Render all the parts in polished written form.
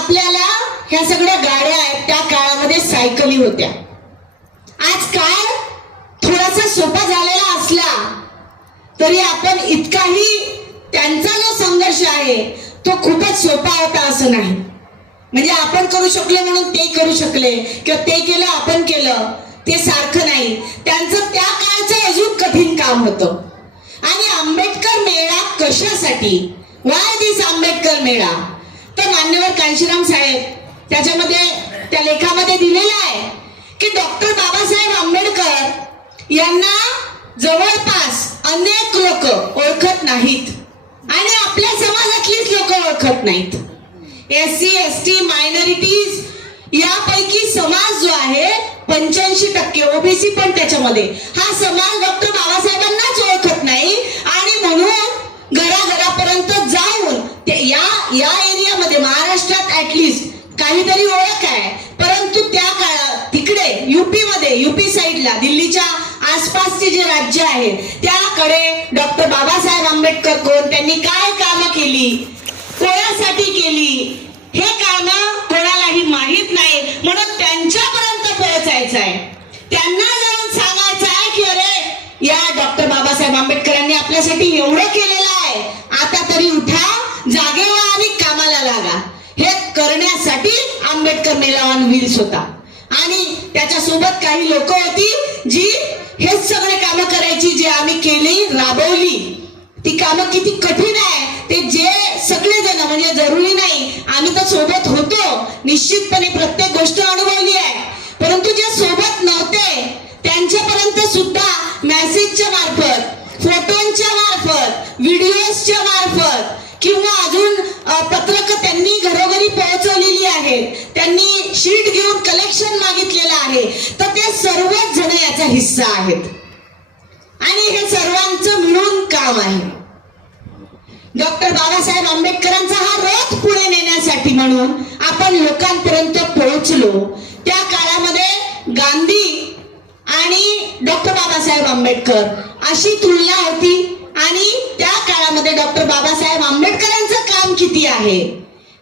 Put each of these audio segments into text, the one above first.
आपल्याला ह्या सगळ्या गाड्या आहेत, त्या काळामध्ये सायकली होत्या. आज काळ थोडासा सोपा झालेला असला तरी आपण इतकाही त्यांचा जो संघर्ष आहे तो खूपच सोपा होता असं नाही. म्हणजे आपण करू शकलो म्हणून ते करू शकले किंवा ते केलं आपण केलं ते सारखं नाही. त्यांचं त्या काळचं अजून कठीण काम होतं. आणि आंबेडकर मेळा कशासाठी, वाय दिस आंबेडकर मेळा, तर मान्यवर कांशीराम साहेब त्याच्यामध्ये त्या लेखामध्ये दिलेलं आहे की डॉक्टर बाबासाहेब आंबेडकर यांना जवळपास अनेक लोक ओळखत नाहीत आणि आपल्या समाजातलीच लोक ओळखत नाहीत. SC ST मायनॉरिटीज यापैकी समाज जो आहे 85% OBC पण त्याच्यामध्ये, हा समाज डॉक्टर बाबासाहेबांनाच ओळखत नाही. आणि म्हणून घराघरापर्यंत जाऊन या एरियामध्ये महाराष्ट्रात ऍटलिस्ट काहीतरी ओळख आहे. परंतु त्या काळात तिकडे युपी साईडला दिल्लीच्या आसपासचे जे राज्य आहे त्याकडे डॉक्टर बाबासाहेब आंबेडकर कोण, त्यांनी काय कामं केली, कोणासाठी केली, हे कामं कोणालाही माहित नाही. म्हणून त्यांच्यापर्यंत पोहोचायचं आहे, त्यांना जाऊन सांगायचं आहे की अरे या डॉक्टर बाबासाहेब आंबेडकरांनी आपल्यासाठी एवढं केलेलं आहे, आता तरी उठा, जागे व्हा आणि कामाला लागा. हे करण्यासाठी आंबेडकर मेळावान व्हील्स होता. आणि त्याच्यासोबत काही लोक होती जी हेच सगळे कामं करायची जे आम्ही केली, राबवली. ती कामं किती कठीण आहे ते जे सगळेजण, म्हणजे जरुरी नाही आम्ही तर सोबत होतो, निश्चितपणे प्रत्येक गोष्ट अनुभवली आहे, परंतु जे सोबत नव्हते त्यांच्यापर्यंत सुद्धा मेसेजच्या मार्फत, फोटोंच्या मार्फत, व्हिडिओजच्या मार्फत किंवा अजून पत्रक त्यांनी घरोघरी पोहोचवलेली आहेत, त्यांनी शीट घेऊन कलेक्शन मागितलेलं आहे. तर ते सर्वच जण याचा हिस्सा आहेत आणि हे सर्वांचं मिळून काम आहे. डॉक्टर बाबासाहेब आंबेडकरांचा हा रथ पुढे नेण्यासाठी म्हणून आपण लोकांपर्यंत पोहोचलो. त्या काळामध्ये गांधी आणि डॉक्टर बाबासाहेब आंबेडकर अशी तुलना होती. आणि त्या काळामध्ये डॉक्टर बाबासाहेब आंबेडकरांचं काम किती आहे,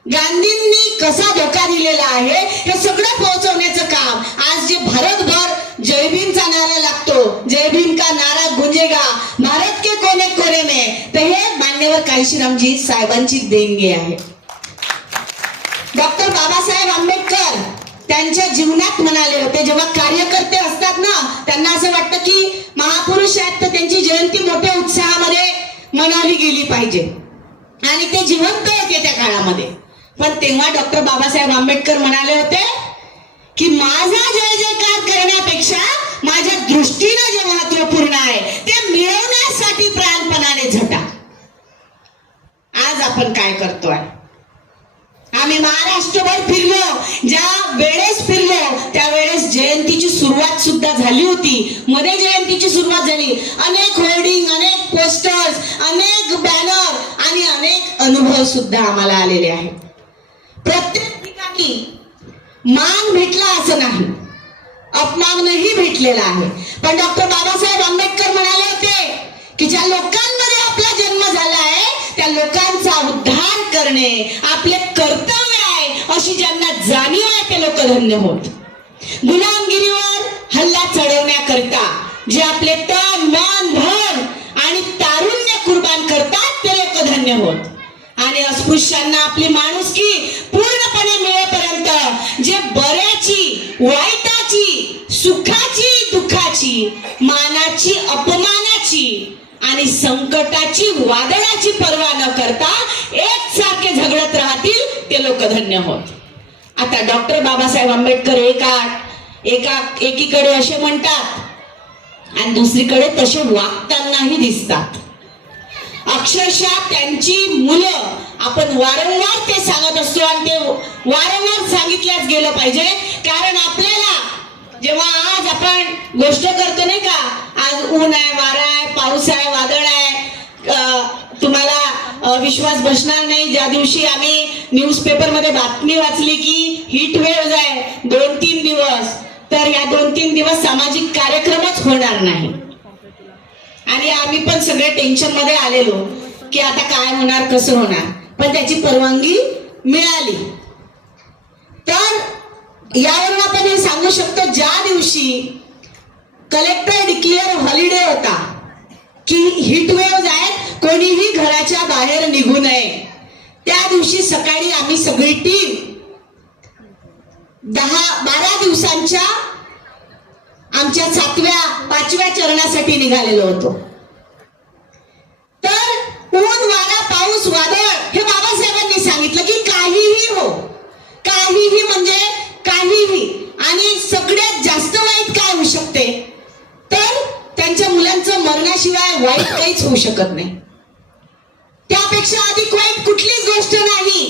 गांधींनी कसा धोका दिलेला आहे, हे सगळं पोहोचवण्याचं काम आज जे भारतभर जय भीमचा नारा लागतो, जय भीम का नारा गुंजेगा भारत के कोने कोने में, तर हे मान्यवर कांशीरामजी साहेबांची देणगी आहे. डॉक्टर बाबासाहेब आंबेडकर त्यांच्या जीवनात म्हणाले होते, जेव्हा कार्यकर्ते असतात ना त्यांना असं वाटतं की महापुरुष आहेत तर त्यांची जयंती मोठ्या उत्साहामध्ये मनवली गेली पाहिजे आणि ते जिवंत होते त्या काळामध्ये. पण तेव्हा डॉक्टर बाबासाहेब आंबेडकर म्हणाले होते की माझा जय जयकार करण्यापेक्षा माझ्या दृष्टीनं जे महत्वपूर्ण आहे ते मिळवण्यासाठी प्राणपणाने झटा. आज आपण काय करतोय, आम्ही महाराष्ट्रभर फिरलो, ज्या वेळेस फिरलो त्यावेळेस जयंतीची सुरुवात सुद्धा झाली होती. मध्ये जयंतीची सुरुवात झाली, अनेक होर्डिंग, अनेक पोस्टर्स, अनेक बॅनर आणि अनेक अनुभव सुद्धा आम्हाला आलेले आहेत. प्रत्येक ठिकाणी मान भेटला असं नाही, अपमानही भेटलेला आहे. पण डॉक्टर बाबासाहेब आंबेडकर म्हणाले होते की ज्या लोकांमध्ये आपला जन्म झाला आहे त्या लोकांचा उद्धार करणे आपले कर्तव्य आहे अशी ज्यांना जाणीव आहे ते लोक धन्य होत. गुलामगिरीवर हल्ला चढवण्याकरिता जे आपले तन मन धन आणि तारुण्य कुर्बान करतात ते लोक धन्य होत. आणि अस्पृश्यांना आपली माणुसकी पूर्णपणे मिळेपर्यंत जे बऱ्याची, वाईटाची, सुखाची, दुःखाची, मानाची, अपमानाची आणि संकटाची, वादळाची पर्वा न करता एकसारखे झगडत राहतील ते लोक धन्य होत. आता डॉक्टर बाबासाहेब आंबेडकर एकीकडे असे म्हणतात आणि दुसरीकडे तसे वागतानाही दिसतात. अक्षरशः त्यांची मुलं, आपण वारंवार ते सांगत असतो आणि ते वारंवार सांगितल्याच गेलं पाहिजे, कारण आपल्याला जेव्हा आज आपण गोष्ट करतो नाही का, आज ऊन आहे, वारा आहे, पाऊस आहे, वादळ आहे, तुम्हाला विश्वास बसणार नाही, ज्या दिवशी आम्ही न्यूजपेपर मध्ये बातमी वाचली की हीट वेव्ह आहे 2-3 दिवस, तर या 2-3 दिवस सामाजिक कार्यक्रमच होणार नाही. आणि आम्ही पण सगळे टेन्शन मध्ये आलेलो की आता काय होणार, कसं होणार. पण त्याची परवानगी मिळाली यावरून आपण हे सांगू शकतो, ज्या दिवशी कलेक्टर डिक्लेअर हॉलिडे होता की हीट वेव्ह आहे, कोणीही घराच्या बाहेर निघू नये, त्या दिवशी सकाळी आम्ही सगळी टीम 10-12 दिवसांच्या आमच्या 5व्या चरणासाठी निघालेलो होतो. तर ऊन वारा पाऊस वादळ हे बाबासाहेबांनी सांगितलं की काहीही हो, काहीही म्हणजे काहीही, आणि सगळ्यात जास्त वाईट काय होऊ शकते, तर त्यांच्या मुलांचं मरणाशिवाय वाईट काहीच होऊ शकत नाही. त्यापेक्षा अधिक वाईट कुठलीच गोष्ट नाही.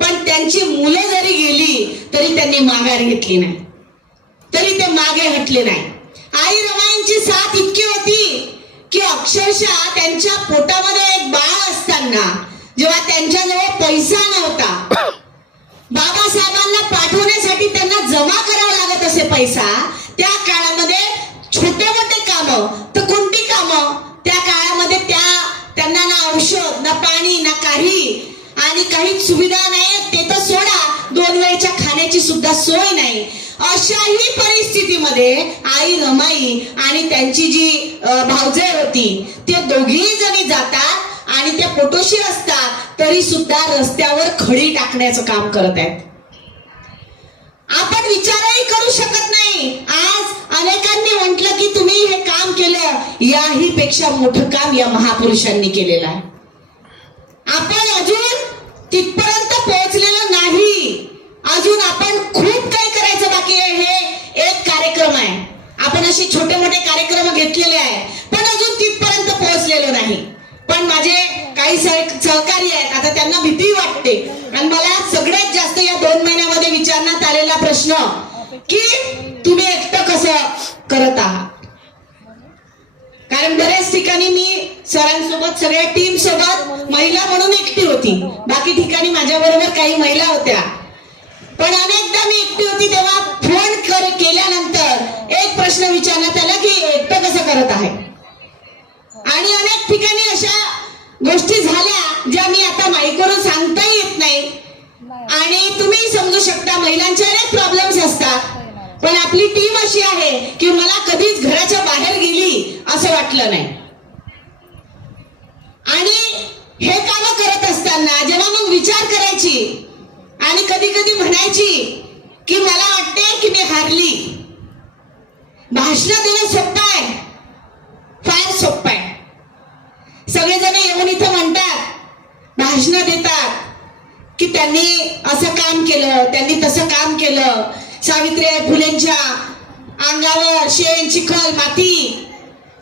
पण त्यांची मुलं जरी गेली तरी त्यांनी माघार घेतली नाही, तरी ते मागे हटले नाही. आई रमाईंची साथ इतकी होती की अक्षरशः त्यांच्या पोटामध्ये एक बाळ असताना जेव्हा त्यांच्याजवळ पैसा नव्हता, बाबासाहेबांना पाठवण्यासाठी त्यांना जमा करावा लागत असे पैसा, त्या काळामध्ये छोटे मोठे कामं तर कोणती कामं, त्या काळामध्ये त्यांना ना औषध ना पाणी ना काही, आणि काहीच सुविधा नाही, ते तर सोडा, 2 वेळच्या खाण्याची सुद्धा सोय नाही. अशाही परिस्थितीमध्ये आई रमाई आणि त्यांची जी भावजय होती ते दोघी जणी जातात आणि ते पोटोशी असतात तरी सुद्धा रस्त्यावर खडी टाकण्याचं काम करत आहेत. आपण विचारही करू शकत नाही. आज अनेकांनी म्हटलं की तुम्ही हे काम केलं, याही पेक्षा मोठं काम या महापुरुषांनी केलेलं आहे. आपण अजून तिथपर्यंत पोहोचलेलो नाही, अजून आपण खूप काही करायचं बाकी आहे. हे एक कार्यक्रम आहे, आपण असे छोटे मोठे कार्यक्रम घेतलेले आहे, पण अजून तिथपर्यंत पोहोचलेलो नाही. पण माझे काही सहकारी आहेत, आता त्यांना भीती वाटते, आणि मला सगळ्यात जास्त या 2 महिन्यामध्ये विचारण्यात आलेला प्रश्न की तुम्ही एकटं कसं करत आहात. कारण बऱ्याच ठिकाणी मी सरांसोबत सगळ्या टीम सोबत महिला म्हणून एकटी होती, बाकी ठिकाणी माझ्या बरोबर काही महिला होत्या, पण अनेकदा मी एकटी होती. तेव्हा फोन केल्यानंतर एक प्रश्न विचारण्यात आला की एकटं कसं करत आहे. आणि अनेक ठिकाणी अशा गोष्टी झाल्या ज्या मी आता माईकवरून सांगता येत नाही, आणि तुम्ही समजू शकता महिलांचे अनेक प्रॉब्लेम्स असतात. पण आपली टीम अशी आहे की मला कधीच घराच्या बाहेर गेली असं वाटलं नाही. आणि हे काम करत असताना जेव्हा मग विचार करायची आणि कधी कधी म्हणायची की मला वाटते की मी हारली. भाषण देणं सोपं आहे, फार सोपं आहे. सगळेजण येऊन इथं म्हणतात, भाषण देतात की त्यांनी असं काम केलं, त्यांनी तसं काम केलं, सावित्रीबाई फुलेंच्या अंगावर शेण चिखल माती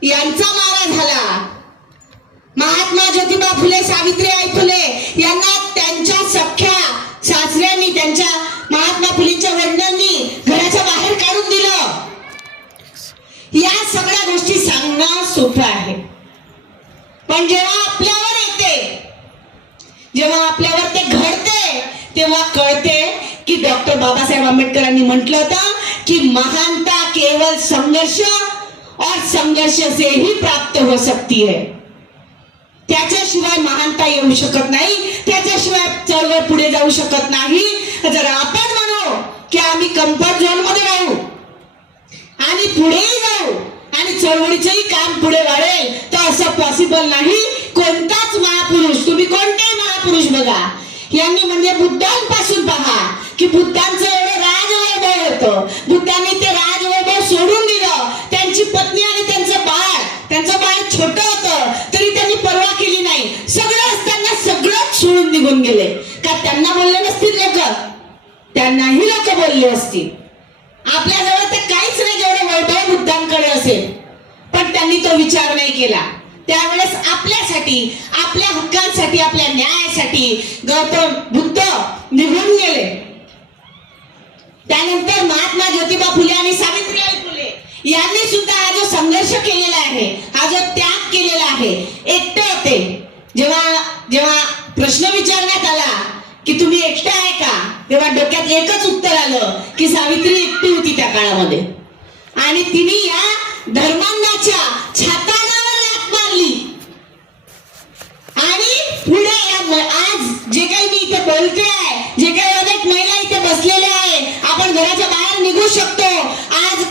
यांचा मारा झाला. महात्मा ज्योतिबा फुले सावित्रीबाई फुले यांना त्यांच्या सख्या सासऱ्यांनी, त्यांच्या महात्मा फुलेंच्या वडिलांनी घराच्या बाहेर काढून दिलं. या सगळ्या गोष्टी सांगणं सोपं आहे, पण जेव्हा आपल्यावर येते, जेव्हा आपल्यावर ते घडते, तेव्हा कळते की डॉक्टर बाबासाहेब आंबेडकरांनी म्हटलं होतं की महानता केवळ संघर्ष और संघर्ष से ही प्राप्त हो सकती है. त्याच्याशिवाय महानता येऊ शकत नाही, त्याच्याशिवाय चळवळ पुढे जाऊ शकत नाही. जर आपण म्हणू की आम्ही कम्फर्ट झोन मध्ये राहू आणि पुढेही जाऊ आणि चळवळीचंही काम पुढे वाढेल, तर असं पॉसिबल नाही. कोणताच महापुरुष, तुम्ही कोणतेही महापुरुष बघा, यांनी म्हणजे बुद्धांपासून पहा की बुद्धांचं एवढं राजवैभव होतं, बुद्धांनी ते राजवैभव सोडून दिलं. त्यांची पत्नी आणि त्यांचं बाळ छोटं होतं तरी त्यांनी पर्वा केली नाही. सगळं असताना सगळंच सोडून निघून गेले. का त्यांना बोलले नसतील लोक? त्यांनाही लोक बोलले असतील. आपल्याजवळ तर काहीच नाही जेवढे वैभव बुद्धांकडे असेल, पण त्यांनी तो विचार नाही केला. त्यावेळेस आपल्यासाठी, आपल्या हक्कांसाठी, आपल्या न्यायासाठी गौतम बुद्ध निघून गेले. त्यानंतर महात्मा ज्योतिबा फुले आणि सावित्रीबाई फुले यांनी सुद्धा हा जो संघर्ष केलेला आहे, हा जो त्याग केलेला आहे, एकटे होते. जेव्हा प्रश्न विचारण्यात आला की तुम्ही एकटे आहे का, तेव्हा डोक्यात एकच उत्तर आलं की सावित्री एकटी होती त्या काळामध्ये, आणि तिने या धर्मांधाच्या छाताडावर लाथ मारली. आणि पुढे आज जे काही मी इथे बोलते आहे, जे काही अनेक महिला इथे बसलेल्या आहे, आपण घराच्या निघू शकतो. आज